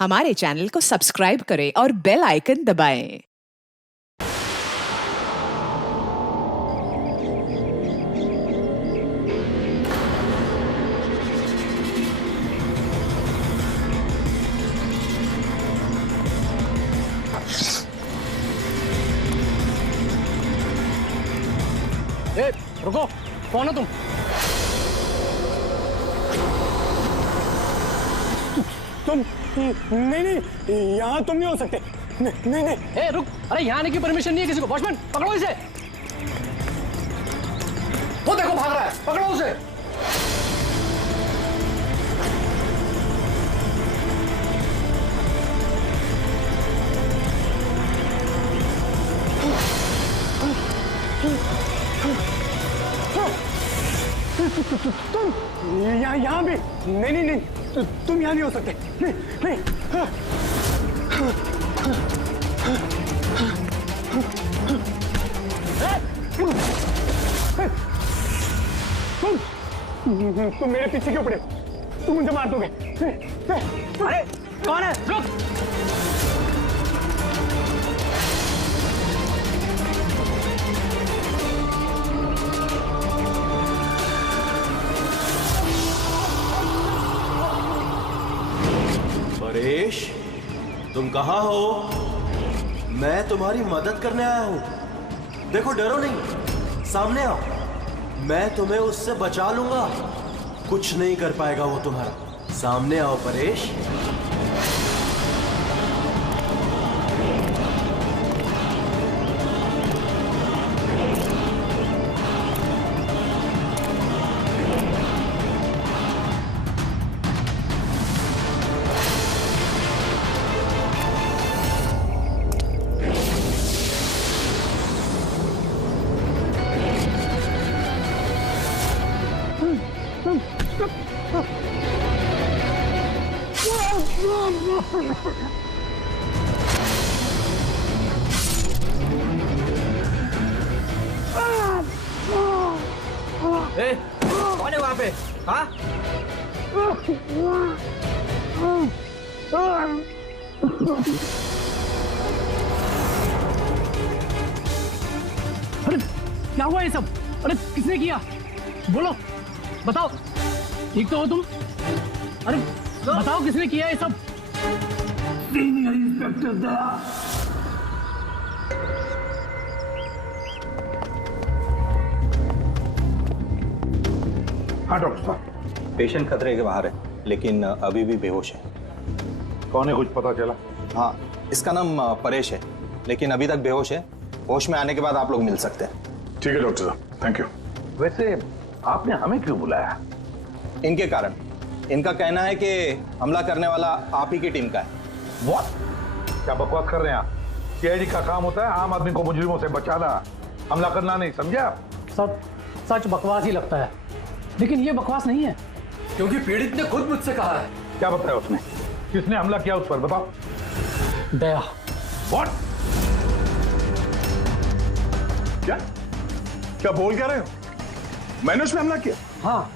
हमारे चैनल को सब्सक्राइब करें और बेल आइकन दबाएं। ए, रुको, कौन हो तुम? तुम नहीं, यहाँ तुम नहीं हो सकते। नहीं। ए, रुक! अरे यहाँ आने की परमिशन नहीं है किसी को। वॉचमैन, पकड़ो इसे। वो देखो भाग रहा है, पकड़ो उसे। तुम यहाँ भी नहीं, तुम यहाँ नहीं हो सकते। नहीं। तुम मेरे पीछे क्यों पड़े? तुम मुझे मार दोगे। अरे कौन है? रुक! परेश, तुम कहाँ हो? मैं तुम्हारी मदद करने आया हूं। देखो, डरो नहीं, सामने आओ। मैं तुम्हें उससे बचा लूंगा। कुछ नहीं कर पाएगा वो तुम्हारा। सामने आओ परेश। ए, कौन है वहाँ पे? हाँ? अरे क्या हुआ ये सब? अरे किसने किया? बोलो, बताओ। ठीक तो हो तुम? अरे बताओ किसने किया ये सब? सीनियर इंस्पेक्टर दया। हाँ डॉक्टर साहब, पेशेंट खतरे के बाहर है, लेकिन अभी भी बेहोश है। कौन है, कुछ पता चला? हाँ, इसका नाम परेश है, लेकिन अभी तक बेहोश है। होश में आने के बाद आप लोग मिल सकते हैं। ठीक है डॉक्टर साहब, थैंक यू। वैसे आपने हमें क्यों बुलाया? इनके कारण। इनका कहना है कि हमला करने वाला आप ही की टीम का है। व्हाट? क्या बकवास कर रहे हैं आप? सीआईडी का काम होता है आम आदमी को मुजरिमों से बचाना, हमला करना नहीं, समझे आप? सब सच बकवास ही लगता है, लेकिन ये बकवास नहीं है, क्योंकि पीड़ित ने खुद मुझसे कहा है। क्या बताया उसने? किसने हमला किया उस पर, बताओ। दया। व्हाट? क्या बोल क्या रहे हो? मैंने उस पर हमला किया? हाँ,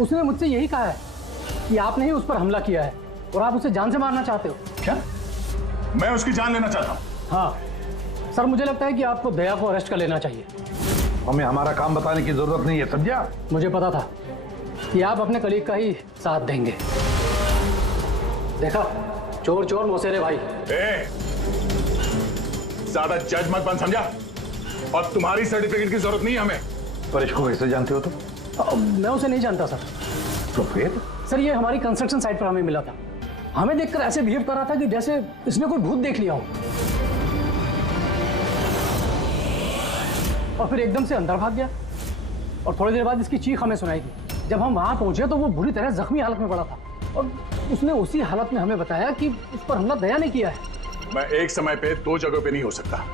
उसने मुझसे यही कहा है कि आपने ही उस पर हमला किया है और आप उसे जान से मारना चाहते हो। क्या? मैं उसकी जान लेना चाहता हूँ? हाँ सर, मुझे लगता है कि आपको दया को अरेस्ट कर लेना चाहिए। हमें हमारा काम बताने की जरूरत नहीं है, समझे आप? मुझे पता था कि आप अपने कलीग का ही साथ देंगे। देखा, चोर चोर मौसेरे भाई। ज्यादा जज मत बन, समझा? और तुम्हारी सर्टिफिकेट की जरूरत नहीं है हमें। परेश को कैसे जानते हो तुम? मैं उसे नहीं जानता सर। तो फिर? सर, ये हमारी कंस्ट्रक्शन साइट पर हमें मिला था। हमें देखकर ऐसे बिहेव कर रहा था कि जैसे इसने कोई भूत देख लिया हो, और फिर एकदम से अंदर भाग गया। और थोड़ी देर बाद इसकी चीख हमें सुनाई दी। जब हम वहां पहुंचे तो वो बुरी तरह जख्मी हालत में पड़ा था, और उसने उसी हालत में हमें बताया कि उस पर हमला दया ने किया है। मैं एक समय पे दो जगह पे नहीं हो सकता।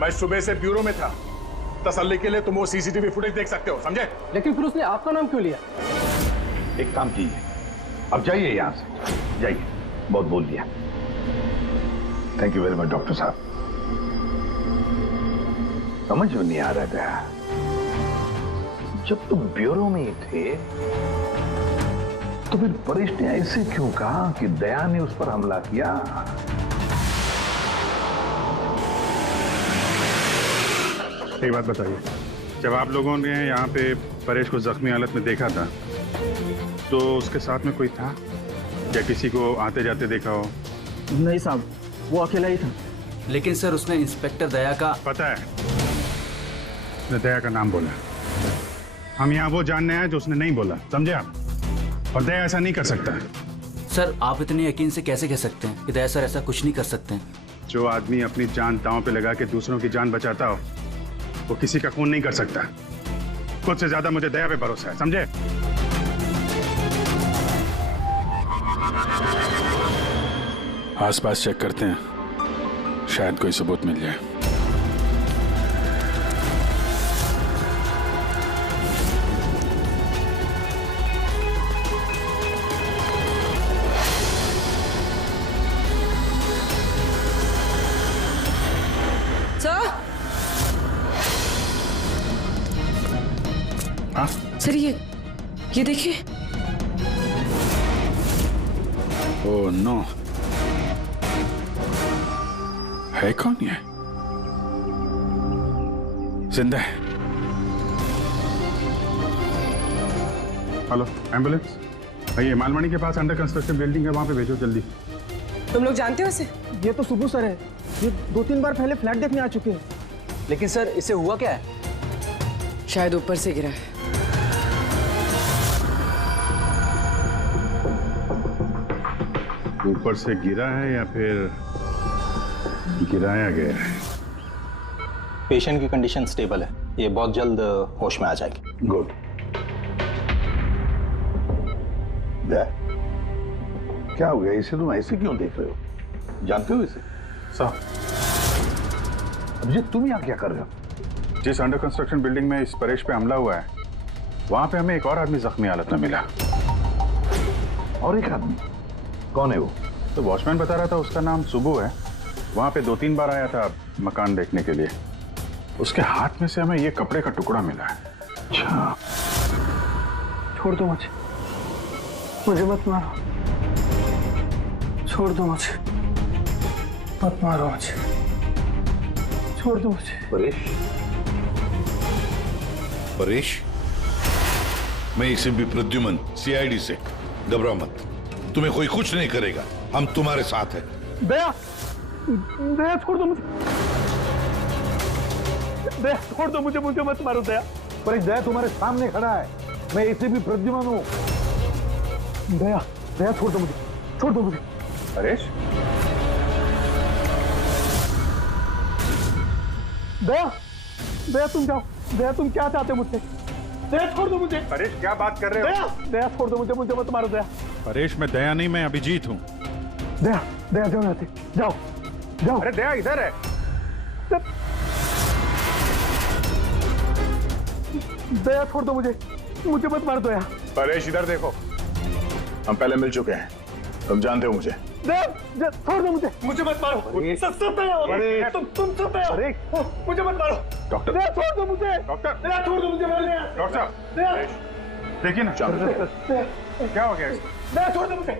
मैं सुबह से ब्यूरो में था। तसल्ली के लिए तुम वो सीसीटीवी फुटेज देख सकते हो, समझे? लेकिन फिर उसने आपका नाम क्यों लिया? एक काम कीजिए, अब जाइए यहां से, जाइए। बहुत बोल दिया। Thank you very much doctor साहब। समझ में नहीं आ रहा था, जब तुम ब्यूरो में ही थे तो फिर परेश ने ऐसे क्यों कहा कि दया ने उस पर हमला किया? एक बात बताइए, जब आप लोगों ने यहाँ पे परेश को जख्मी हालत में देखा था तो उसके साथ में कोई था या किसी को आते जाते देखा हो? नहीं साहब, वो अकेला ही था। लेकिन सर उसने इंस्पेक्टर दया का पता है, उसने दया का नाम बोला। हम यहाँ वो जानने आए जो उसने नहीं बोला, समझे आप? और दया ऐसा नहीं कर सकता। सर आप इतने यकीन से कैसे कह सकते हैं कि दया सर ऐसा कुछ नहीं कर सकते हैं? जो आदमी अपनी जान दांव पे लगा के दूसरों की जान बचाता हो वो किसी का खून नहीं कर सकता। खुद से ज्यादा मुझे दया पे भरोसा है, समझे? आसपास चेक करते हैं, शायद कोई सबूत मिल जाए। सर हाँ? सर ये देखिए। ओह नो, है कौन ये? जिंदा है। हेलो एम्बुलेंस, भैया मालवानी के पास अंडर कंस्ट्रक्शन बिल्डिंग है, वहां पे भेजो जल्दी। तुम लोग जानते हो इसे? ये तो सुबह सर है, ये 2-3 बार पहले फ्लैट देखने आ चुके हैं। लेकिन सर इसे हुआ क्या है? शायद ऊपर से गिरा है। ऊपर से गिरा है या फिर गिराया गया है? पेशेंट की कंडीशन स्टेबल है, ये बहुत जल्द होश में आ जाएगी। गुड। क्या हो गया? इसे तुम ऐसे क्यों देख रहे हो? जानते हो इसे? साहब, अभिजीत तुम यहाँ क्या कर रहे हो? जिस अंडर कंस्ट्रक्शन बिल्डिंग में इस परेश पे हमला हुआ है वहां पे हमें एक और आदमी जख्मी हालत में मिला। और एक आदमी? कौन है वो? तो वॉचमैन बता रहा था उसका नाम सुबू है, वहां पे 2-3 बार आया था मकान देखने के लिए। उसके हाथ में से हमें ये कपड़े का टुकड़ा मिला है। अच्छा, छोड़ दो मुझे मत मारो, छोड़ दो मुझे, मत मारो मुझे, छोड़ दो मुझे। परेश, मैं इसे भी प्रद्युमन सीआईडी से, घबराओ मत, तुम्हें कोई कुछ नहीं करेगा, हम तुम्हारे साथ हैं। दया, दया छोड़ दो मुझे, दया छोड़ दो मुझे, मुझे मत मारो दया। पर दया तुम्हारे सामने खड़ा है, मैं इसे भी प्रद्युमन हूँ। दया, दया छोड़ दो मुझे, छोड़ दो मुझे। परेश, दया, दया तुम जाओ, दया तुम क्या चाहते हो मुझसे? दया छोड़ दो मुझे। परेश क्या बात कर रहे हो? दया, दया छोड़ दो मुझे, मुझे मत मारो दया। परेश मैं दया नहीं, मैं अभिजीत हूँ। दया, दया जाओ यहाँ से, जाओ, जाओ। अरे दया इधर है। दया छोड़ दो मुझे, मुझे मत मार दो दया। परेश इधर देखो, हम पहले मिल चुके हैं, तुम जानते हो मुझे। दया छोड़ दो मुझे, मुझे मत मारो। सब दया हो, तुम सब दया हो, मुझे मत मारो। डॉक्टर, दया छोड़ दो मुझे, डॉक्टर, दया छोड़ दो मुझे। डॉक्टर साहब, देखिए ना क्या हो गया इसको? दया छोड़ दो मुझे, एक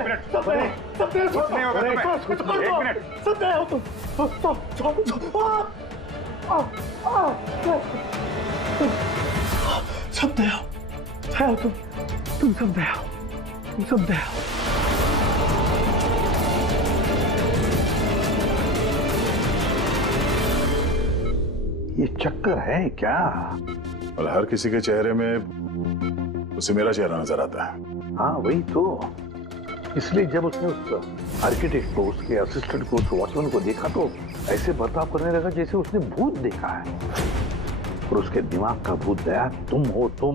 मिनट, सब दया कुछ नहीं होगा तुम्हें, एक मिनट। सब दया हो तुम, सब दया हो तुम सब दया हो, तुम सब दया हो। ये चक्कर है क्या? और हर किसी के चेहरे में उसे मेरा चेहरा नजर आता है। हाँ वही तो, इसलिए जब उसने उस आर्किटेक्ट को, उसके असिस्टेंट को, उस वॉचमैन को देखा तो ऐसे बर्ताव करने लगा जैसे उसने भूत देखा है। और उसके दिमाग का भूत दया तुम हो, तुम।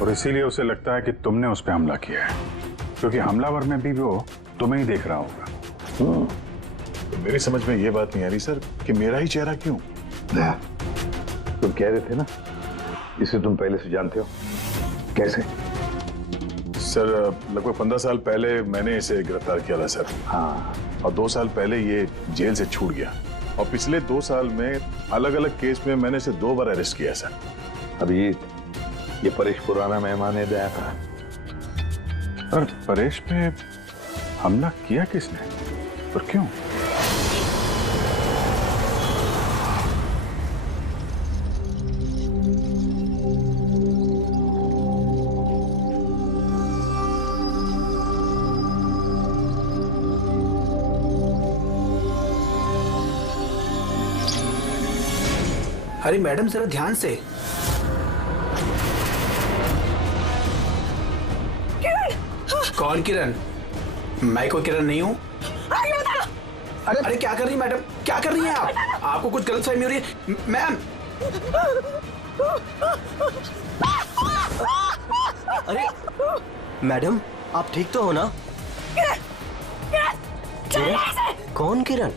और इसीलिए उसे लगता है कि तुमने उस पर हमला किया है, क्योंकि हमलावर में भी वो तुम्हें ही देख रहा होगा। तो मेरी समझ में ये बात नहीं आ रही सर कि मेरा ही चेहरा क्यों? दया, तुम कह रहे थे ना इसे तुम पहले से जानते हो, कैसे? सर लगभग 15 साल पहले मैंने इसे गिरफ्तार किया था सर। हाँ, और 2 साल पहले ये जेल से छूट गया। और पिछले 2 साल में अलग अलग केस में मैंने इसे 2 बार अरेस्ट किया सर। अभिजीत, ये परेश पुराना मेहमान है दया का। पर परेश पे हमला किया किसने और क्यों? अरे मैडम जरा ध्यान से। कौन किरण? मैं कोई किरण नहीं हूँ। अरे क्या कर रही मैडम, क्या कर रही हैं आप? आपको कुछ गलतफहमी हो रही है मैम। अरे मैडम, आप ठीक तो हो ना? किरण? कौन किरण?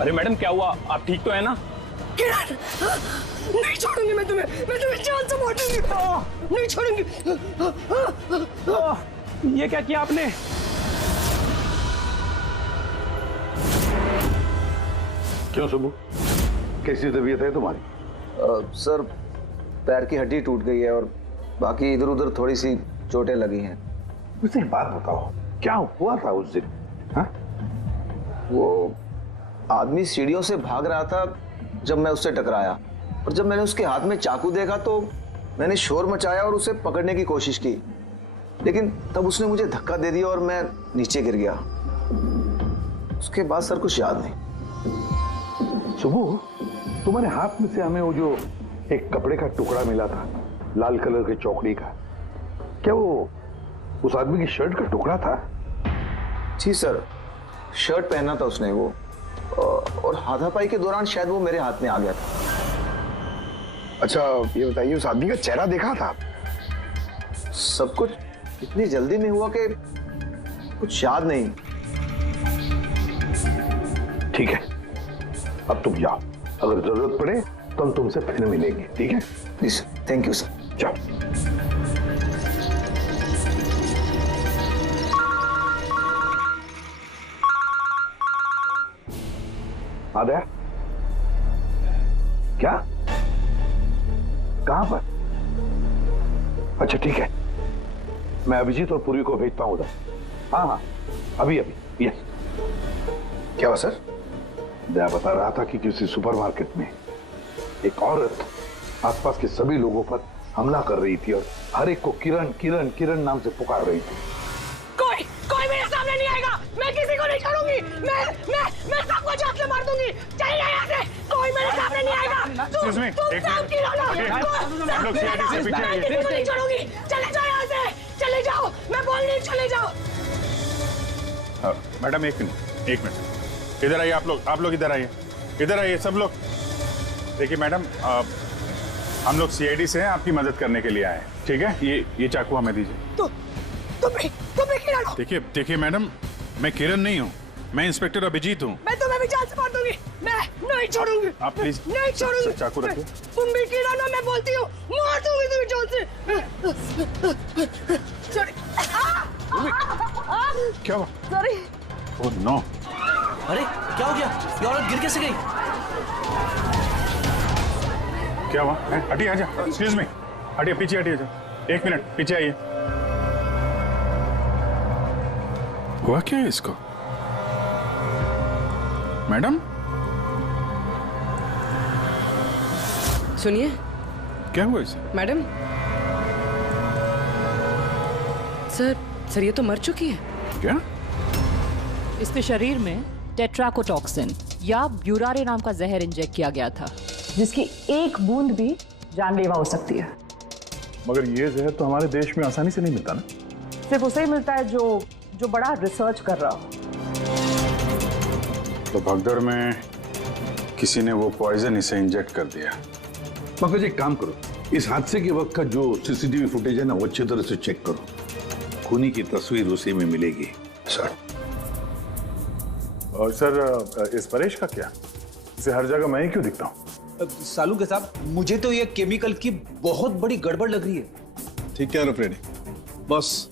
अरे मैडम क्या हुआ, आप ठीक तो है ना? किरण, नहीं छोड़ूंगी मैं तुम्हें जान से मारूंगी, नहीं छोड़ूंगी। ये क्या किया आपने? क्यों सुबू, कैसी तबीयत है तुम्हारी? सर, पैर की हड्डी टूट गई है और बाकी इधर उधर थोड़ी सी चोटें लगी हैं। मुझे एक बात बताओ, क्या हुआ था उस दिन? हाँ? वो आदमी सीढ़ियों से भाग रहा था जब मैं उससे टकराया, और जब मैंने उसके हाथ में चाकू देखा तो मैंने शोर मचाया और उसे पकड़ने की कोशिश की, लेकिन तब उसने मुझे धक्का दे दिया और मैं नीचे गिर गया। उसके बाद सर कुछ याद नहीं। सुबू, तुम्हारे हाथ में से हमें वो जो एक कपड़े का टुकड़ा मिला था, लाल कलर के चौकड़ी का, क्या वो उस आदमी की शर्ट का टुकड़ा था? जी सर, शर्ट पहना था उसने वो, और हाथापाई के दौरान शायद वो मेरे हाथ में आ गया था। अच्छा ये बताइए, उस आदमी का चेहरा देखा था? सब कुछ इतनी जल्दी में हुआ कि कुछ याद नहीं। ठीक है, अब तुम जाओ, अगर जरूरत पड़े तो हम तुमसे फिर मिलेंगे, ठीक है? जी सर, थैंक यू सर। जाओ। आ गया? क्या? कहां पर? अच्छा ठीक है, मैं अभिजीत और पूरी को भेजता हूं उधर। हाँ, अभी यस। क्या हुआ सर? दया बता रहा था कि किसी सुपरमार्केट में एक औरत आसपास के सभी लोगों पर हमला कर रही थी और हर एक को किरण किरण किरण नाम से पुकार रही थी। कोई मेरे सामने नहीं आएगा, मैं किसी को नहीं छोड़ूंगी, मैं सबको जान से मार दूंगी। चलिए यहाँ से, कोई मेरे सामने नहीं आएगा। तुम सब किरण हो, मैं किसी को नहीं छोड़ूंगी। चले जाओ यहाँ से, चले जाओ, मैं बोल रही हूँ चले जाओ। मैडम एक मिनट, इधर आइए। आप लोग इधर आइए सब लोग। देखिए मैडम, हम लोग सीआईडी से हैं, आपकी मदद करने के लिए आए हैं, ठीक है? ये चाकू हमें दीजिए। तुम किरण हो? देखिए मैडम, मैं किरण नहीं हूँ, मैं इंस्पेक्टर अभिजीत हूँ। मैं तुम्हें भी जान से मार दूंगी, मैं नहीं छोड़ूंगी। आप प्लीज नहीं छोड़ूंगी। चाकू रखिए। तुम भी किरण हो, मैं बोलती हूँ, मार दूंगी तुम्हें जान से। क्या हुआ? सॉरी। Oh no. अरे क्या हो गया? ये औरत गिर कैसे गई? क्या हुआ? हटिए, आजा। एक्सक्यूज मी, हटिए, पीछे हटिए। 1 मिनट पीछे आइए। हुआ क्या है इसको? मैडम सुनिए। क्या हुआ इसे? मैडम, सर ये तो मर चुकी है। क्या? इसके शरीर में टेट्राकोटॉक्सिन या ब्यूरारे नाम का जहर इंजेक्ट किया गया था, जिसकी एक बूंद भी जानलेवा हो सकती है। मगर ये जहर तो हमारे देश में आसानी से नहीं मिलता ना? सिर्फ उसे ही मिलता है जो बड़ा रिसर्च कर रहा हो। तो भगदड़ में किसी ने वो पॉइजन इसे इंजेक्ट कर दिया। पंकज एक काम करो, इस हादसे के वक्त का जो सीसीटीवी फुटेज है ना, वो अच्छी तरह से चेक करो। खूनी की तस्वीर उसी में मिलेगी सर। और सर, इस परेश का क्या? इसे हर जगह मैं ही क्यों दिखता हूँ? सालू के साहब, मुझे तो ये केमिकल की बहुत बड़ी गड़बड़ लग रही है। ठीक कह रहे हो फ्रेडी, बस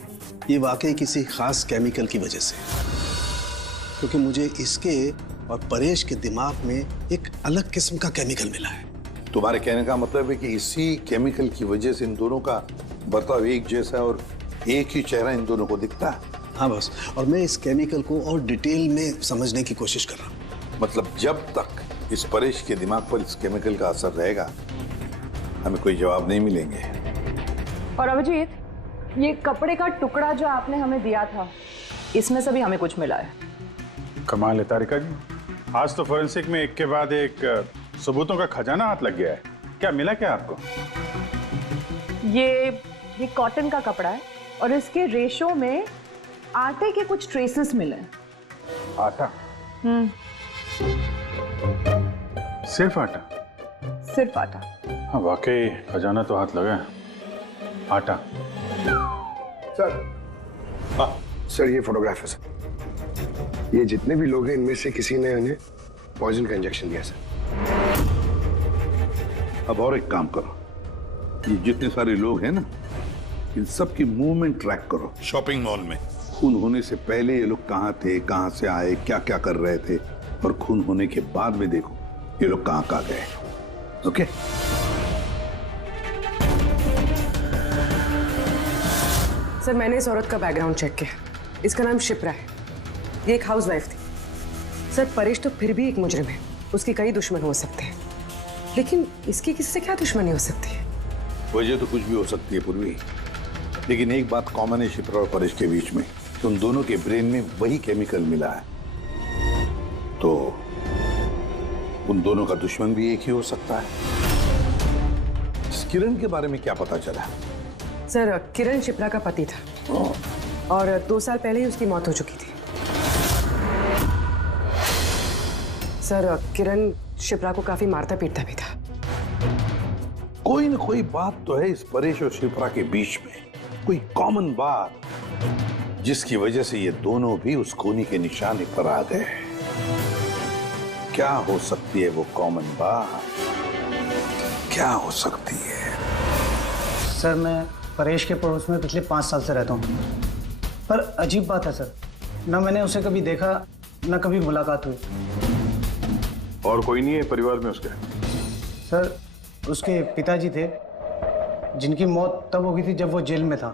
ये वाकई किसी खास केमिकल की वजह से, क्योंकि मुझे इसके और परेश के दिमाग में एक अलग किस्म का केमिकल मिला है। तुम्हारे कहने का मतलब है कि इसी केमिकल की वजह से इन दोनों का बर्ताव एक जैसा है और एक ही चेहरा इन दोनों को दिखता है। हाँ बस, और मैं इस केमिकल को और डिटेल में समझने की कोशिश कर रहा हूँ। मतलब जब तक इस परेश के दिमाग पर इस केमिकल का असर रहेगा, हमें कोई जवाब नहीं मिलेंगे। और अभिजीत, ये कपड़े का टुकड़ा जो आपने हमें दिया था, इसमें से भी हमें कुछ मिला है। कमाल है तारिका जी, आज तो फोरेंसिक में एक के बाद एक सबूतों का खजाना हाथ लग गया है। क्या मिला क्या आपको? ये कॉटन का कपड़ा है और इसके रेशों में आटे के कुछ ट्रेसेस मिले हैं। आटा? सिर्फ आटा? सिर्फ आटा। हाँ वाकई खजाना तो हाथ लगा है। आटा। सर ये फोटोग्राफ है सर। ये जितने भी लोग हैं इनमें से किसी ने उन्हें पॉइजन का इंजेक्शन दिया सर। अब और एक काम करो, ये जितने सारे लोग हैं ना, इन सब की मूवमेंट ट्रैक करो। शॉपिंग मॉल में खून होने से पहले ये लोग कहाँ थे, कहाँ से आए, क्या क्या कर रहे थे, और खून होने के बाद में देखो ये लोग कहाँ कहाँ गए। ओके? सर मैंने इस औरत का बैकग्राउंड चेक किया। इसका नाम शिप्रा है। ये एक हाउसवाइफ थी। सर परेश तो फिर भी एक मुजरिम है, उसके कई दुश्मन हो सकते हैं, लेकिन इसकी किससे क्या दुश्मनी हो सकती है? वजह तो कुछ भी हो सकती है पूर्वी, लेकिन एक बात कॉमन है शिप्रा और परेश के बीच में, तुम दोनों के ब्रेन में वही केमिकल मिला है, तो उन दोनों का दुश्मन भी एक ही हो सकता है। इस किरण के बारे में क्या पता चला? सर किरण शिप्रा का पति था और 2 साल पहले ही उसकी मौत हो चुकी थी। सर किरण शिप्रा को काफी मारता पीटता भी था। कोई ना कोई बात तो है इस परेश और शिप्रा के बीच में, कोई कॉमन बात, जिसकी वजह से ये दोनों भी उस खूनी के निशाने पर आ गए। क्या हो सकती है वो कॉमन बात? क्या हो सकती है? सर मैं परेश के पड़ोस में पिछले 5 साल से रहता हूँ, पर अजीब बात है सर, ना मैंने उसे कभी देखा, ना कभी मुलाकात हुई। और कोई नहीं है परिवार में उसके? सर उसके पिताजी थे, जिनकी मौत तब हो गई थी जब वो जेल में था,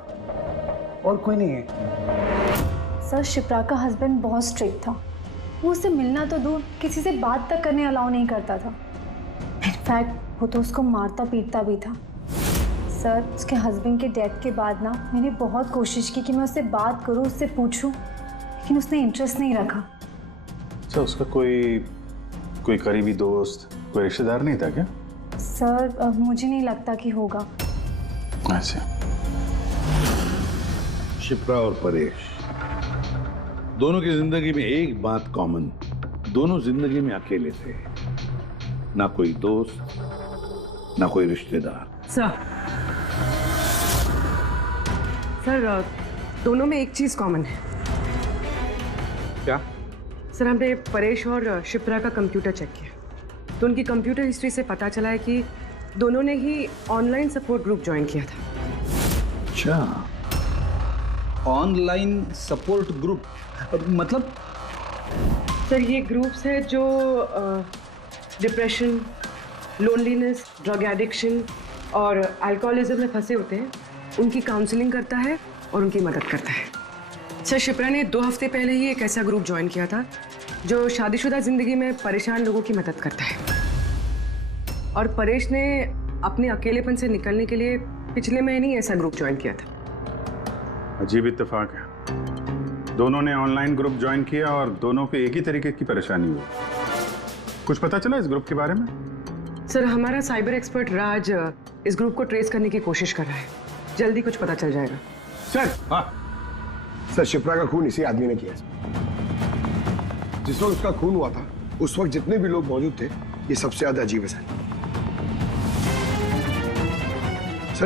और कोई नहीं है। सर शिप्रा का हस्बैंड बहुत स्ट्रिक्ट था। वो उससे मिलना तो दूर, किसी से बात तक करने अलाउ नहीं करता था। इनफैक्ट वो तो उसको मारता पीटता भी था। सर उसके हस्बैंड के डेथ के बाद ना मैंने बहुत कोशिश की कि मैं उससे बात करूं, उससे पूछूं, लेकिन उसने इंटरेस्ट नहीं रखा। अच्छा, उसका कोई करीबी दोस्त, कोई रिश्तेदार नहीं था क्या? सर मुझे नहीं लगता कि होगा। अच्छा। शिप्रा और परेश दोनों की जिंदगी में एक बात कॉमन, दोनों जिंदगी में अकेले थे, ना कोई दोस्त, ना कोई रिश्तेदार। सर दोनों में एक चीज कॉमन है। क्या? सर हमने परेश और शिप्रा का कंप्यूटर चेक किया, तो उनकी कंप्यूटर हिस्ट्री से पता चला है कि दोनों ने ही ऑनलाइन सपोर्ट ग्रुप ज्वाइन किया था। अच्छा, ऑनलाइन सपोर्ट ग्रुप मतलब? सर ये ग्रुप्स है जो डिप्रेशन, लोनलीनेस, ड्रग एडिक्शन और अल्कोहलिज्म में फंसे होते हैं, उनकी काउंसलिंग करता है और उनकी मदद करता है। सर शिप्रा ने 2 हफ्ते पहले ही एक ऐसा ग्रुप ज्वाइन किया था जो शादीशुदा जिंदगी में परेशान लोगों की मदद करता है, और परेश ने अपने अकेलेपन से निकलने के लिए पिछले महीने ही ऐसा ग्रुप ज्वाइन किया था। अजीब इत्तेफाक है, दोनों ने ऑनलाइन ग्रुप ज्वाइन किया और दोनों को एक ही तरीके की परेशानी हुई। कुछ पता चला इस ग्रुप के बारे में? सर हमारा साइबर एक्सपर्ट राज इस ग्रुप को ट्रेस करने की कोशिश कर रहा है, जल्दी कुछ पता चल जाएगा। सर सर शिप्रा का खून इसी आदमी ने किया। जिस वक्त उसका खून हुआ था उस वक्त जितने भी लोग मौजूद थे, ये सबसे ज्यादा अजीब है सर।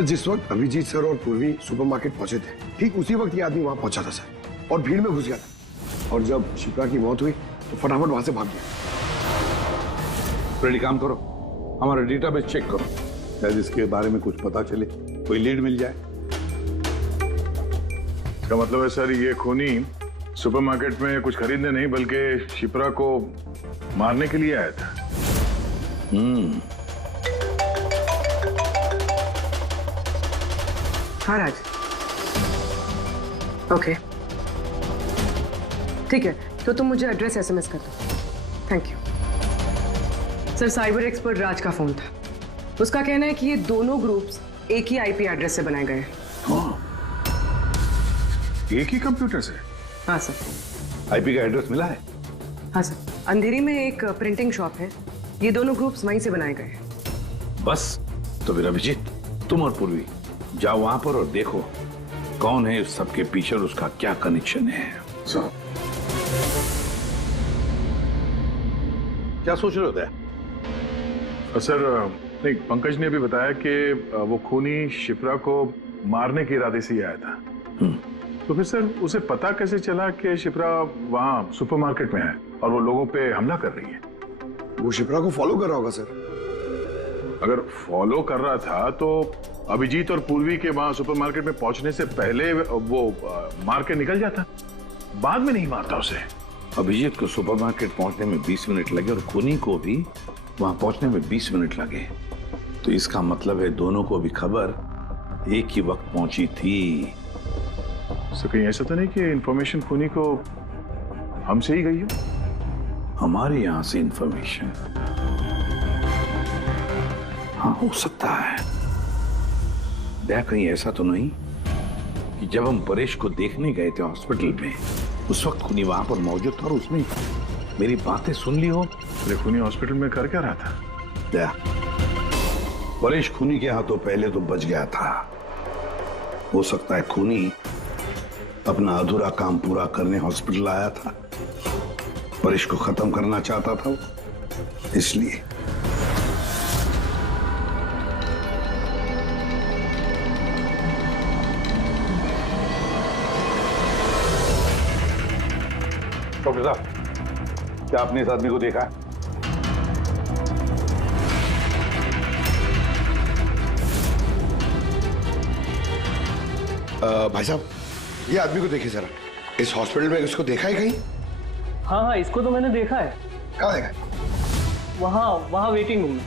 जिस वक्त अभिजीत सर और पूर्वी सुपरमार्केट पहुंचे थे, ठीक उसी वक्त ये आदमी वहां पहुंचा था सर, और भीड़ में घुस गया था, और जब शिप्रा की मौत हुई तो फटाफट वहां से भाग गया। फ्रेडी काम करो, हमारा डेटाबेस चेक करो, शायद इसके बारे में कुछ पता चले, कोई लीड मिल जाए। इसका मतलब है सर ये खूनी सुपरमार्केट में कुछ खरीदने नहीं बल्कि शिप्रा को मारने के लिए आया था। हाँ राज, ओके ठीक है, तो तुम मुझे एड्रेस एसएमएस कर दो। Thank you sir. Cyber expert Raj का फोन था, उसका कहना है कि ये दोनों ग्रुप्स एक ही आईपी एड्रेस से बनाए गए हैं। एक ही कंप्यूटर से? हाँ सर। आईपी का एड्रेस मिला है? हाँ सर, अंधेरी में एक प्रिंटिंग शॉप है, ये दोनों ग्रुप्स वहीं से बनाए गए हैं। बस तो फिर अभिजीत, तुम और पूर्वी जाओ वहां पर और देखो कौन है इस सबके पीछे और उसका क्या कनेक्शन है। सर क्या सोच रहे होते हैं? सर नहीं, पंकज ने भी बताया कि वो खूनी शिप्रा को मारने के इरादे से ही आया था। तो फिर सर उसे पता कैसे चला कि शिप्रा वहां सुपरमार्केट में है और वो लोगों पे हमला कर रही है? वो शिप्रा को फॉलो कर रहा होगा सर। अगर फॉलो कर रहा था तो अभिजीत और पूर्वी के वहां सुपरमार्केट में पहुंचने से पहले वो मार के निकल जाता, बाद में नहीं मारता उसे। अभिजीत को सुपरमार्केट पहुंचने में 20 मिनट लगे और खूनी को भी वहां पहुंचने में 20 मिनट लगे, तो इसका मतलब है दोनों को भी खबर एक ही वक्त पहुंची थी। तो कहीं ऐसा तो नहीं कि इंफॉर्मेशन खूनी को हमसे ही गई हो? हमारे यहां से इंफॉर्मेशन? हाँ हो सकता है। क्या कहीं ऐसा तो नहीं कि जब हम परेश को देखने गए थे हॉस्पिटल में, उस वक्त खूनी वहां पर मौजूद था और उसने मेरी बातें सुन ली हो? अरे खूनी हॉस्पिटल में कर क्या रहा था? क्या परेश खूनी के हाथों पहले तो बच गया था, हो सकता है खूनी अपना अधूरा काम पूरा करने हॉस्पिटल आया था, परेश को खत्म करना चाहता था इसलिए। डॉक्टर साहब, क्या आपने इस आदमी को देखा है? भाई साहब, ये आदमी को देखिए जरा, इस हॉस्पिटल में इसको देखा है कहीं? हाँ हाँ, इसको तो मैंने देखा है। कहाँ देखा है? वहाँ वेटिंग रूम में।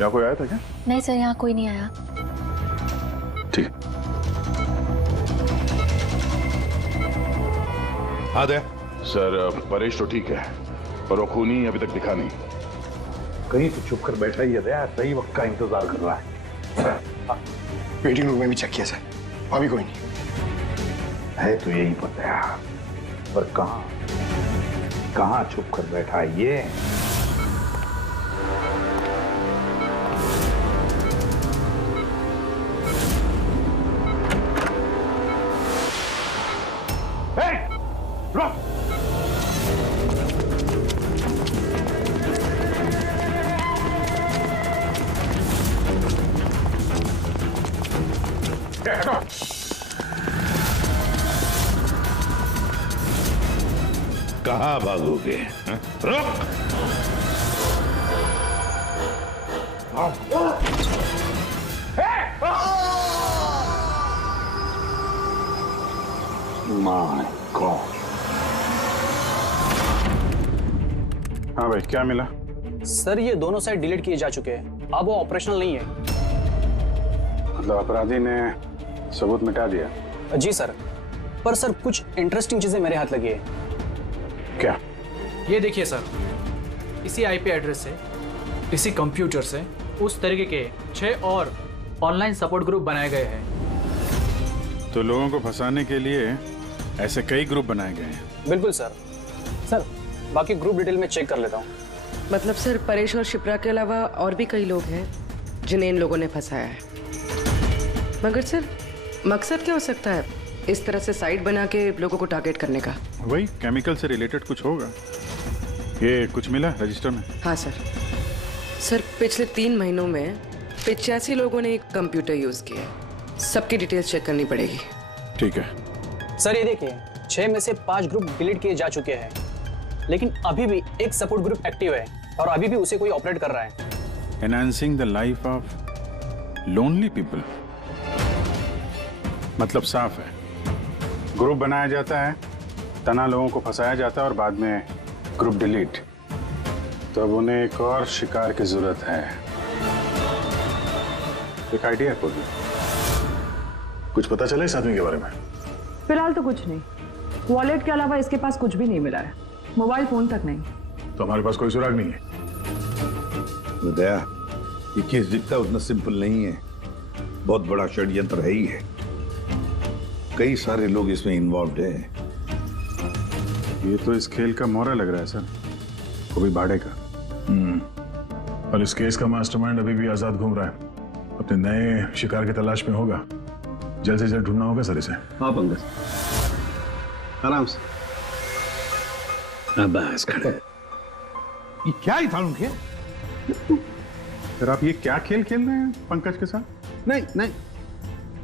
यहाँ कोई आया था क्या? नहीं सर, यहाँ कोई नहीं आया। ठीक। हाँ दे सर, परेश तो ठीक है पर वो खूनी अभी तक दिखा नहीं। कहीं तो छुप कर बैठा ही है दया, सही वक्त का इंतजार कर रहा है। वेटिंग रूम में भी चेक किया सर, अभी कोई नहीं है। तो यही पता है, पर कहाँ छुप कर बैठा है ये? कहाँ भागोगे? रुक! My God! हाँ भाई, क्या मिला? सर ये दोनों साइड डिलीट किए जा चुके हैं, अब वो ऑपरेशनल नहीं है। मतलब अपराधी ने सबूत मिटा दिया? जी सर, पर सर कुछ इंटरेस्टिंग चीजें मेरे हाथ लगी है। क्या? ये देखिए सर, इसी आईपी एड्रेस से, इसी कंप्यूटर से उस तरीके के 6 और ऑनलाइन सपोर्ट ग्रुप बनाए गए हैं। तो लोगों को फंसाने के लिए ऐसे कई ग्रुप बनाए गए हैं? बिल्कुल सर। सर बाकी ग्रुप डिटेल में चेक कर लेता हूँ। मतलब सर, परेश और शिप्रा के अलावा और भी कई लोग हैं जिन्हें इन लोगों ने फंसाया है। मगर सर मकसद क्या हो सकता है इस तरह से साइट बना के लोगों को टारगेट करने का? वही केमिकल से रिलेटेड कुछ होगा। ये कुछ मिला रजिस्टर में? हाँ सर। सर पिछले 3 महीनों में 85 लोगों ने एक कंप्यूटर यूज किया है। सबकी डिटेल्स चेक करनी पड़ेगी। ठीक है, सर ये देखिए 6 में से 5 ग्रुप डिलीट किए जा चुके हैं, लेकिन अभी भी एक सपोर्ट ग्रुप एक्टिव है और अभी भी उसे कोई ऑपरेट कर रहा है। Enhancing the life of lonely people, मतलब साफ है, ग्रुप बनाया जाता है, तना लोगों को फंसाया जाता है और बाद में ग्रुप डिलीट, तो अब उन्हें एक और शिकार की जरूरत है। एक आइडिया है पूर्वी? कुछ पता चला इस आदमी के बारे में? फिलहाल तो कुछ नहीं। वॉलेट के अलावा इसके पास कुछ भी नहीं मिला है, मोबाइल फोन तक नहीं। तो हमारे पास कोई सुराग नहीं है। दया, ये केस दिखता उतना सिंपल नहीं है, बहुत बड़ा षड्यंत्र है ही है। कई सारे लोग इसमें इन्वॉल्व हैं। ये तो इस खेल का मोहरा लग रहा है सर, वो भी भाड़े का। और इस केस का मास्टरमाइंड अभी भी आजाद घूम रहा है, अपने नए शिकार की तलाश में होगा। जल्द से जल्द ढूंढना होगा सर इसे। हाँ पंकज, आराम से। बस खड़े। ये क्या ही था उनके? सर आप ये क्या खेल खेल रहे हैं पंकज के साथ? नहीं नहीं,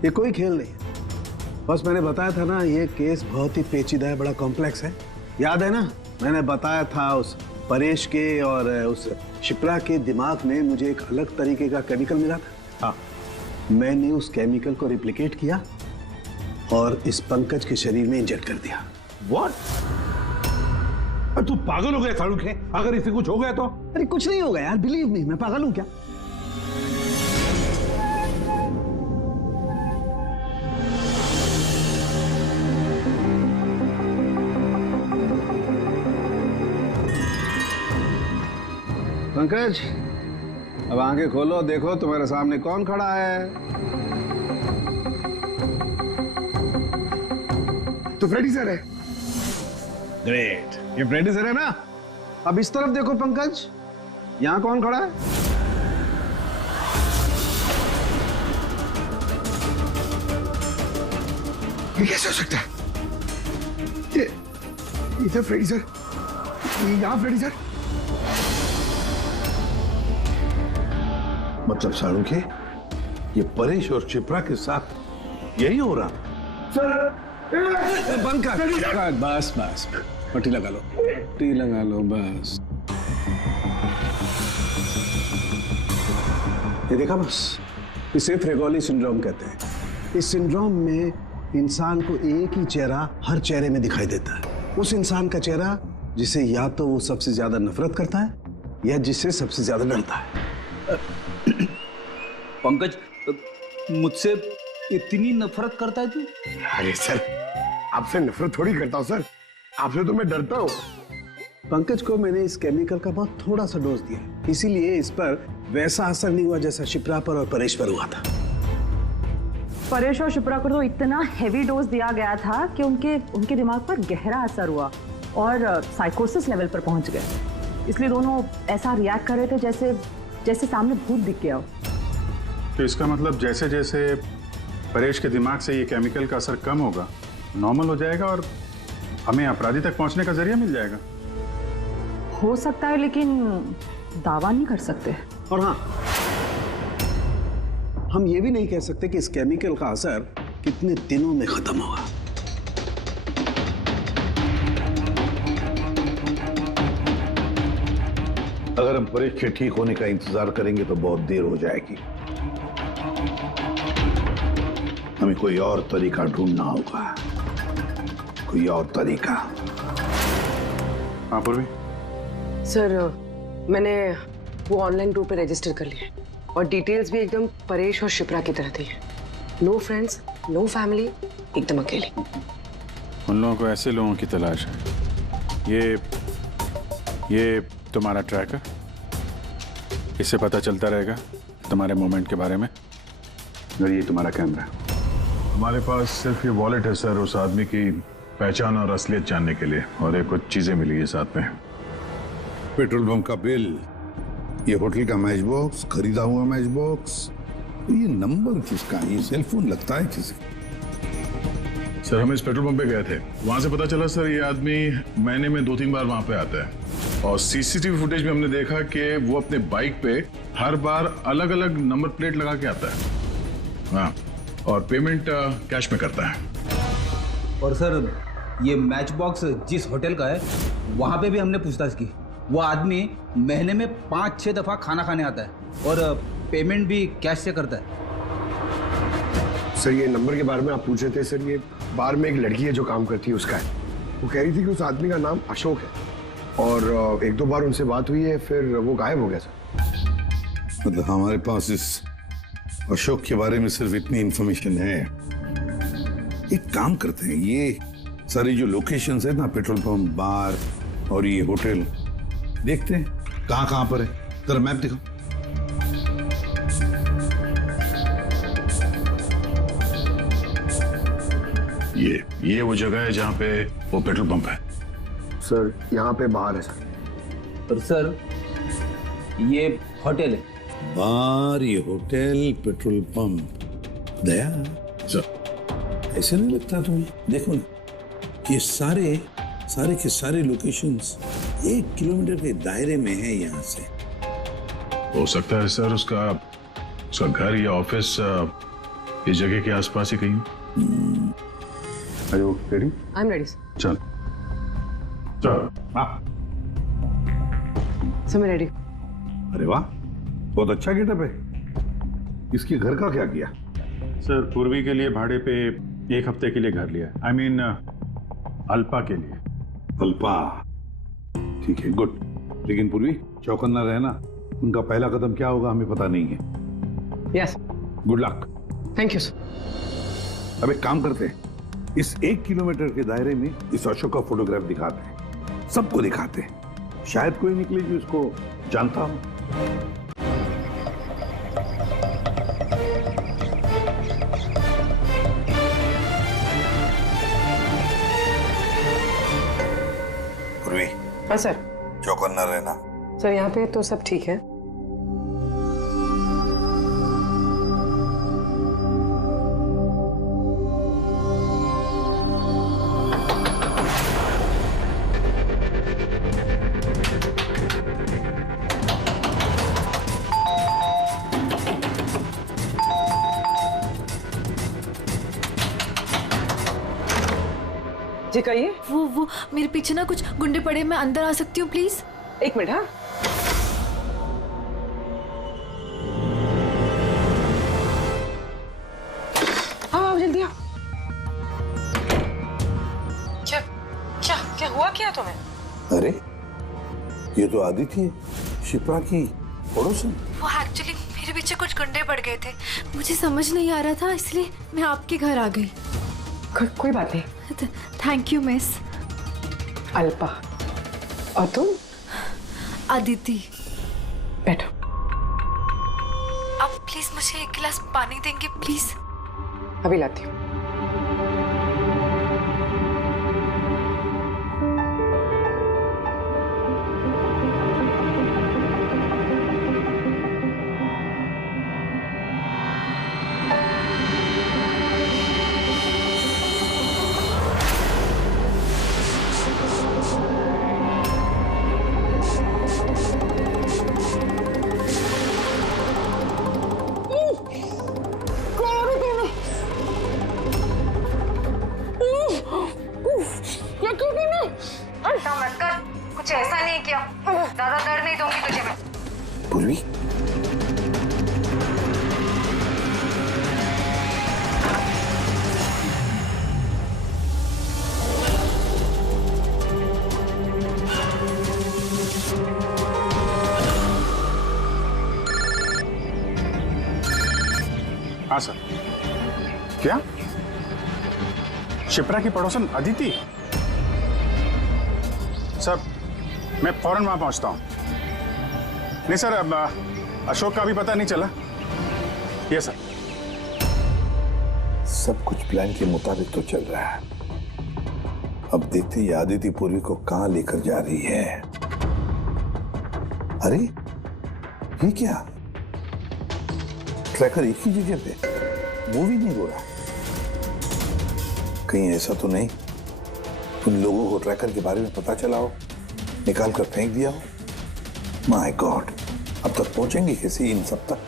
ये कोई खेल नहीं है। बस मैंने बताया था ना, ये केस बहुत ही पेचीदा है, बड़ा कॉम्प्लेक्स है। याद है ना, मैंने बताया था उस परेश के और उस शिप्रा के दिमाग में मुझे एक अलग तरीके का केमिकल मिला था। हाँ, मैंने उस केमिकल को रिप्लिकेट किया और इस पंकज के शरीर में इंजेक्ट कर दिया। What? तू पागल हो गया फारूक है? अगर इसे कुछ हो गया तो? अरे कुछ नहीं होगा यार, बिलीव मी, मैं पागल हूं क्या? पंकज, अब आंखें खोलो, देखो तुम्हारे सामने कौन खड़ा है। तो फ्रेडी सर है। ग्रेट, ये फ्रेडी सर है ना। अब इस तरफ देखो पंकज, यहां कौन खड़ा है? ये कैसे हो सकता है? ये इधर फ्रेडी सर, यहां फ्रेडी सर। मतलब शाहरुख है, ये परेश और शिप्रा के साथ यही हो रहा? बंद कर। बस बस, पट्टी लगा लो, पट्टी लगा लो बस। ये देखा बस, इसे फ्रेगोली सिंड्रोम कहते हैं। इस सिंड्रोम में इंसान को एक ही चेहरा हर चेहरे में दिखाई देता है। उस इंसान का चेहरा जिसे या तो वो सबसे ज्यादा नफरत करता है या जिससे सबसे ज्यादा डरता है। पंकज, मुझसे इतनी नफरत करता है तू? अरे सर, आपसे नफरत थोड़ी करता हूँ सर, आपसे तो मैं डरता हूँ। पंकज को मैंने इस केमिकल का बहुत थोड़ा सा डोज दिया, इसीलिए इस पर वैसा असर नहीं हुआ जैसा शिप्रा पर और परेश पर हुआ था। परेश और शिप्रा को तो इतना हेवी डोज दिया गया था कि उनके दिमाग पर गहरा असर हुआ और साइकोसिस लेवल पर पहुंच गए। इसलिए दोनों ऐसा रिएक्ट कर रहे थे जैसे सामने भूत दिख गया हो। तो इसका मतलब जैसे जैसे परेश के दिमाग से ये केमिकल का असर कम होगा, नॉर्मल हो जाएगा और हमें अपराधी तक पहुंचने का जरिया मिल जाएगा। हो सकता है, लेकिन दावा नहीं कर सकते। और हाँ, हम ये भी नहीं कह सकते कि इस केमिकल का असर कितने दिनों में खत्म होगा। अगर हम परेश के ठीक होने का इंतजार करेंगे तो बहुत देर हो जाएगी। हमें कोई और तरीका ढूंढना होगा, कोई और तरीका। हाँ पूर्वी। सर, मैंने वो ऑनलाइन ग्रुप पे रजिस्टर कर लिया है और डिटेल्स भी एकदम परेश और शिप्रा की तरह थी। नो फ्रेंड्स, नो फैमिली, एकदम अकेले। उन लोगों को ऐसे लोगों की तलाश है। ये तुम्हारा ट्रैकर, इससे पता चलता रहेगा तुम्हारे मूवमेंट के बारे में। और ये तुम्हारा कैमरा। हमारे पास सिर्फ ये वॉलेट है सर, उस आदमी की पहचान और असलियत जानने के लिए, और एक कुछ चीजें मिली है साथ में। पेट्रोल पंप का बिल, ये होटल का मैच बॉक्स, खरीदा हुआ मैच बॉक्स, ये नंबर किसका? ये सेल फोन लगता है किसका? सर हम इस पेट्रोल पंप पे गए थे, वहां से पता चला सर ये आदमी महीने में 2-3 बार वहां पे आता है और सीसीटीवी फुटेज में हमने देखा कि वो अपने बाइक पे हर बार अलग अलग नंबर प्लेट लगा के आता है। हाँ, और पेमेंट कैश में करता है। और सर ये मैच बॉक्स जिस होटल का है वहाँ पे भी हमने पूछताछ की। वो आदमी महीने में 5-6 दफ़ा खाना खाने आता है और पेमेंट भी कैश से करता है। सर ये नंबर के बारे में आप पूछ रहे थे सर, ये बार में एक लड़की है जो काम करती है उसका है। वो कह रही थी कि उस आदमी का नाम अशोक है और 1-2 बार उनसे बात हुई है, फिर वो गायब हो गया सर। मतलब हमारे पास इस अशोक के बारे में सिर्फ इतनी इंफॉर्मेशन है। एक काम करते हैं, ये सारी जो लोकेशंस है ना, पेट्रोल पंप, बार और ये होटल, देखते हैं कहाँ पर है। जरा मैप दिखाओ। ये वो जगह है जहाँ पे वो पेट्रोल पंप है। सर यहाँ पे बाहर है सर। और सर ये होटल है। बार, ये होटल, पेट्रोल पंप। दया सर, ऐसे नहीं लगता तुम्हें? देखो ना कि सारे के सारे लोकेशंस 1 किलोमीटर के दायरे में है यहाँ से। हो सकता है सर उसका घर या ऑफिस इस जगह के आसपास ही कहीं। Are you ready? I'm ready. चल हाँ। सर मैं रेडी। अरे वाह, बहुत अच्छा गेटअप है। इसके घर का क्या किया? सर पूर्वी के लिए भाड़े पे 1 हफ्ते के लिए घर लिया। I mean, अल्पा के लिए। अल्पा, ठीक है, गुड। लेकिन पूर्वी चौकन्ना रहना, उनका पहला कदम क्या होगा हमें पता नहीं है। Yes. Good luck. Thank you sir. अब एक काम करते हैं, इस 1 किलोमीटर के दायरे में इस अशोक का फोटोग्राफ दिखाते हैं, सबको दिखाते हैं, शायद कोई निकले जो इसको जानता हो। पूर्वी। हाँ सर। चौकन्ना रहना। सर यहाँ पे तो सब ठीक है। जी कहिए। वो मेरे पीछे ना कुछ गुंडे पड़े, मैं अंदर आ सकती हूँ प्लीज? 1 मिनट। हाँ हाँ जल्दी आओ। क्या क्या क्या हुआ क्या तुम्हें? अरे ये तो आदिति है, शिप्रा की पड़ोसन। वो एक्चुअली मेरे पीछे कुछ गुंडे पड़ गए थे, मुझे समझ नहीं आ रहा था, इसलिए मैं आपके घर आ गई। कोई बात नहीं। Thank you miss. अल्पा। और तुम? अदिति। बैठो। अब प्लीज मुझे 1 गिलास पानी देंगे प्लीज? अभी लाती हूँ। कुछ ऐसा नहीं किया, ज्यादा दर्द नहीं दूंगी तुझे मैं। पूर्वी, हाँ सर। क्या शिप्रा की पड़ोसन अदिति? सर मैं फौरन वहां पहुंचता हूं। नहीं सर, अब अशोक का भी पता नहीं चला। ये सर। सब कुछ प्लान के मुताबिक तो चल रहा है। अब देखते ही आदिति पूर्वी को कहां लेकर जा रही है। अरे ये क्या, ट्रैकर एक ही जगह पे मूवी नहीं हो रहा? कहीं ऐसा तो नहीं उन लोगों को ट्रैकर के बारे में पता चला हो, निकाल कर फेंक दिया हो? माय गॉड, अब तक पहुंचेंगे कैसे इन सब तक?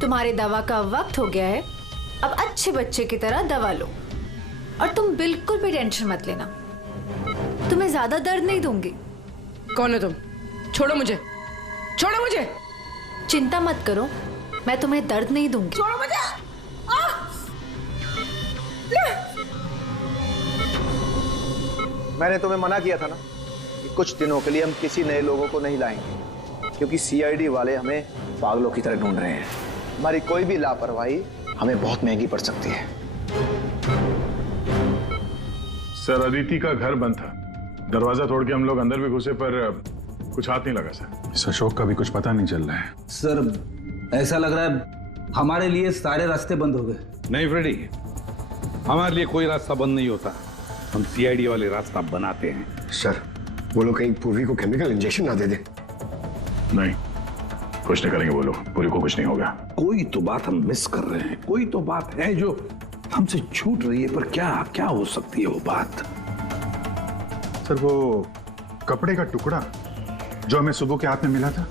तुम्हारे दवा का वक्त हो गया है, अब अच्छे बच्चे की तरह दवा लो। और तुम बिल्कुल भी टेंशन मत लेना, तुम्हें ज्यादा दर्द नहीं दूंगी। कौन है तुम? छोड़ो मुझे, छोड़ो मुझे। चिंता मत करो, मैं तुम्हें दर्द नहीं दूंगी। छोड़ो मुझे। मैंने तुम्हें मना किया था ना कि कुछ दिनों के लिए हम किसी नए लोगों को नहीं लाएंगे, क्योंकि सीआईडी वाले हमें पागलों की तरह ढूंढ रहे हैं। हमारी कोई भी लापरवाही हमें बहुत महंगी पड़ सकती है। सर, अदिति का घर बंद था, दरवाजा तोड़ के हम लोग अंदर भी घुसे पर कुछ हाथ नहीं लगा सर। इस अशोक का भी कुछ पता नहीं चल रहा है। सर ऐसा लग रहा है हमारे लिए सारे रास्ते बंद हो गए। नहीं फ्रेडी, हमारे लिए कोई रास्ता बंद नहीं होता, हम सीआईडी वाले रास्ता बनाते हैं। सर, वो लोग कहीं पूर्वी को केमिकल इंजेक्शन ना दे दे। नहीं, कुछ नहीं करेंगे वो लोग, पूरी को कुछ नहीं होगा। कोई तो बात हम मिस कर रहे हैं, कोई तो बात है जो हमसे छूट रही है, पर क्या हो सकती है वो बात? सर, वो कपड़े का टुकड़ा जो हमें सुबह के हाथ में मिला था,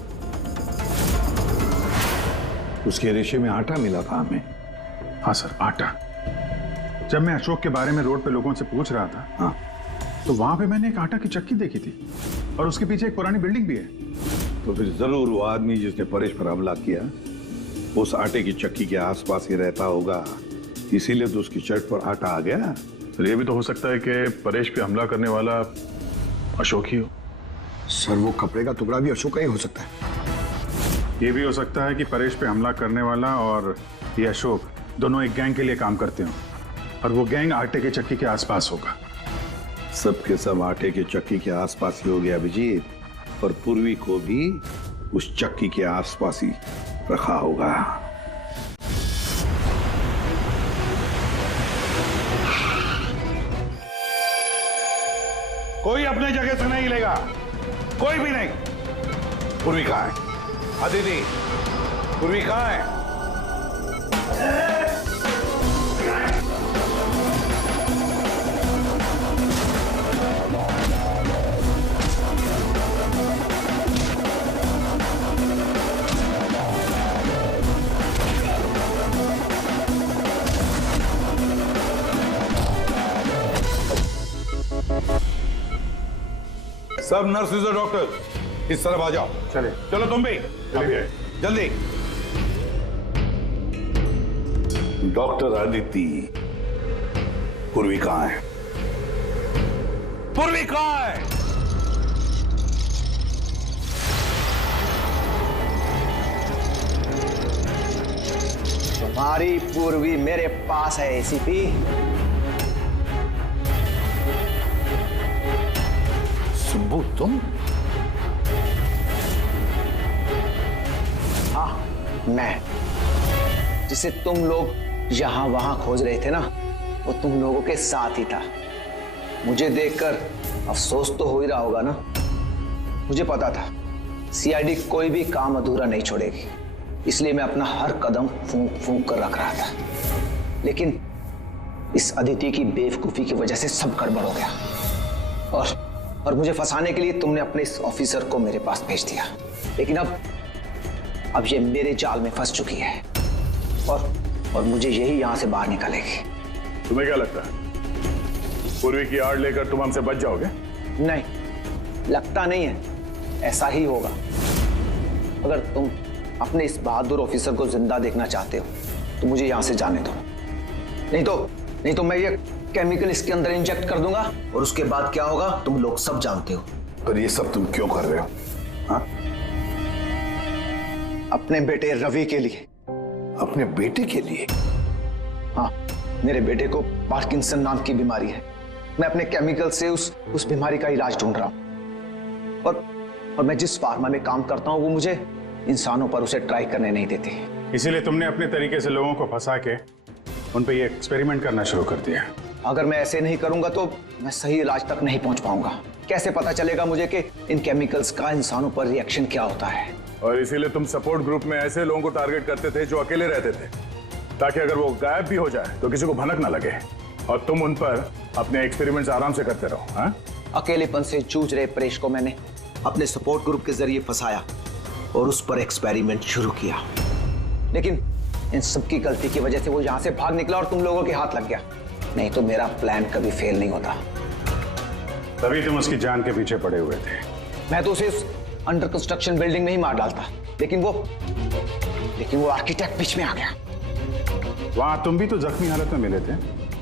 उसके रेशे में आटा मिला था हमें। हाँ सर, आटा। जब मैं अशोक के बारे में रोड पे लोगों से पूछ रहा था, हाँ, तो वहां पे मैंने एक आटा की चक्की देखी थी और उसके पीछे एक पुरानी बिल्डिंग भी है। तो फिर जरूर वो आदमी जिसने परेश पर हमला किया उस आटे की चक्की के आसपास ही रहता होगा, इसीलिए तो उसकी शर्ट पर आटा आ गया। सर, ये भी तो हो सकता है कि परेश पे हमला करने वाला अशोक ही हो। सर, वो कपड़े का टुकड़ा भी अशोक का ही हो सकता है। ये भी हो सकता है कि परेश पे हमला करने वाला और ये अशोक दोनों एक गैंग के लिए काम करते हो और वो गैंग आटे के चक्की के आसपास होगा। सबके सब आटे के चक्की के आसपास ही हो गया अभिजीत, और पूर्वी को भी उस चक्की के आसपास ही रखा होगा। कोई अपने जगह से नहीं लेगा, कोई भी नहीं। पूर्वी कहाँ है? अदिति, पूर्वी कहाँ है? सब नर्सेज और डॉक्टर इस तरफ आ जाओ। चले, चलो तुम भी जल्दी। डॉक्टर अदिति, पूर्वी कहाँ है? पूर्वी कहाँ है? तुम्हारी पूर्वी मेरे पास है एसीपी। सुब्बू, तुम? हाँ, मैं, जिसे तुम लोग यहां वहां खोज रहे थे ना, वो तुम लोगों के साथ ही था। मुझे देखकर अफसोस तो हो ही रहा होगा ना। मुझे पता था सीआईडी कोई भी काम अधूरा नहीं छोड़ेगी, इसलिए मैं अपना हर कदम फूंक फूंक कर रख रहा था। लेकिन इस अदिति की बेवकूफी की वजह से सब गड़बड़ हो गया और मुझे फंसाने के लिए तुमने अपने इस ऑफिसर को मेरे पास भेज दिया। लेकिन अब ये मेरे जाल में फंस चुकी है और मुझे यही यहां से बाहर निकालेगी। तुम्हें क्या लगता है पूर्वी की आड़ लेकर तुम हमसे बच जाओगे? नहीं, लगता नहीं है, ऐसा ही होगा। अगर तुम अपने इस बहादुर ऑफिसर को जिंदा देखना चाहते हो तो मुझे यहां से जाने दो, नहीं तो मैं ये केमिकल इसके अंदर इंजेक्ट कर दूंगा और उसके बाद क्या होगा तुम लोग सब जानते हो। पर ये सब तुम क्यों कर रहे हो? हाँ? अपने बेटे रवि के लिए। अपने बेटे के लिए? हाँ, मेरे बेटे को पार्किंसन नाम की बीमारी है। मैं अपने केमिकल से उस बीमारी का इलाज ढूंढ रहा हूं और मैं जिस फार्मा में काम करता हूं वो मुझे इंसानों पर उसे ट्राई करने नहीं देती। इसीलिए तुमने अपने तरीके से लोगों को फंसा के उन पे ये एक्सपेरिमेंट करना शुरू कर दिया। अगर मैं ऐसे नहीं करूंगा तो मैं सही इलाज तक नहीं पहुंच पाऊंगा। कैसे पता चलेगा मुझे कि इन केमिकल्स का इंसानों पर रिएक्शन क्या होता है? और इसीलिए तुम सपोर्ट ग्रुप में ऐसे लोगों को टारगेट करते थे जो अकेले रहते थे, ताकि अगर वो गायब भी हो जाए तो किसी को भनक ना लगे और तुम उन पर अपने एक्सपेरिमेंट्स आराम से करते रहो। हाँ? अकेलेपन से जूझ रहे परेश को मैंने अपने सपोर्ट ग्रुप के जरिए फंसाया और उस पर एक्सपेरिमेंट शुरू किया। लेकिन इन सबकी गलती की वजह से वो यहाँ से भाग निकला और तुम लोगों के हाथ लग गया। नहीं तो मेरा प्लान कभी फेल नहीं होता। तभी तुम उसकी जान के पीछे पड़े हुए थे। मैं तो उसे इस अंडर कंस्ट्रक्शन बिल्डिंग में ही मार डालता, लेकिन वो आर्किटेक्ट बीच में आ गया। वहां तुम भी तो जख्मी हालत में मिले थे,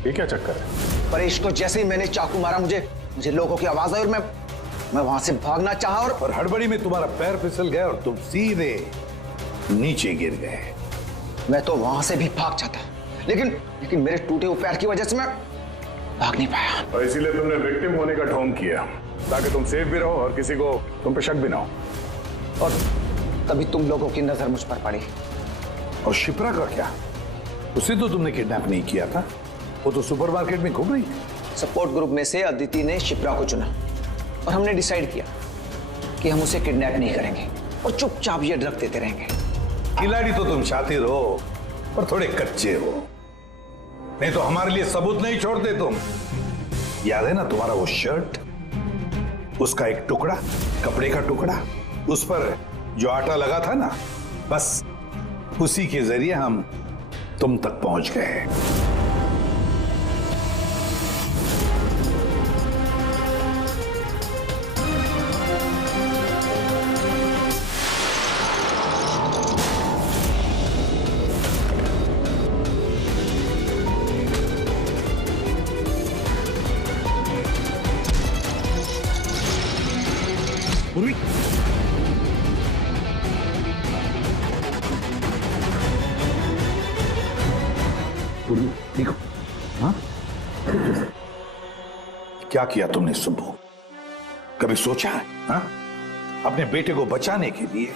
ये क्या चक्कर है? परेश को जैसे ही मैंने चाकू मारा मुझे लोगों की आवाज आई और मैं वहां से भागना चाहा और हड़बड़ी में तुम्हारा पैर फिसल गया और तुम सीधे नीचे गिर गए। मैं तो वहां से भी भाग जाता, लेकिन मेरे टूटे हुए पैर की वजह से मैं भाग नहीं पाया। और इसीलिए तुमने विक्टिम होने का ढोंग किया ताकि तुम सेफ भी रहो और किसी को तुम पे शक भी ना हो। और तभी तुम लोगों की नजर मुझ पर पड़ी। और शिप्रा का क्या? उसे तो तुमने किडनैप नहीं किया था, वो तो सुपरमार्केट में घूम रही थी। सपोर्ट ग्रुप में से अदिति ने शिप्रा को चुना और हमने डिसाइड किया कि हम उसे किडनैप नहीं करेंगे और चुपचाप ये ड्रग देते रहेंगे। खिलाड़ी तो तुम शातिर हो पर थोड़े कच्चे हो, नहीं तो हमारे लिए सबूत नहीं छोड़ते तुम। याद है ना तुम्हारा वो शर्ट, उसका एक टुकड़ा, कपड़े का टुकड़ा, उस पर जो आटा लगा था ना, बस उसी के जरिए हम तुम तक पहुंच गए। पूर्वी, देखो, हाँ? क्या किया तुमने सुब्बू? कभी सोचा है? हाँ? अपने बेटे को बचाने के लिए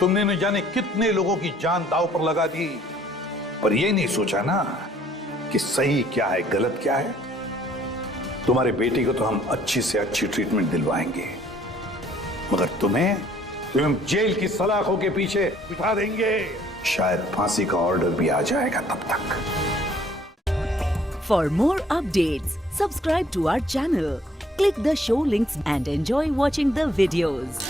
तुमने न जाने कितने लोगों की जान दांव पर लगा दी, पर यह नहीं सोचा ना कि सही क्या है गलत क्या है। तुम्हारे बेटे को तो हम अच्छी से अच्छी ट्रीटमेंट दिलवाएंगे, मगर तुम्हें जेल की सलाखों के पीछे बिठा देंगे। शायद फांसी का ऑर्डर भी आ जाएगा तब तक। For more updates, subscribe to our channel, click the show links and enjoy watching the videos.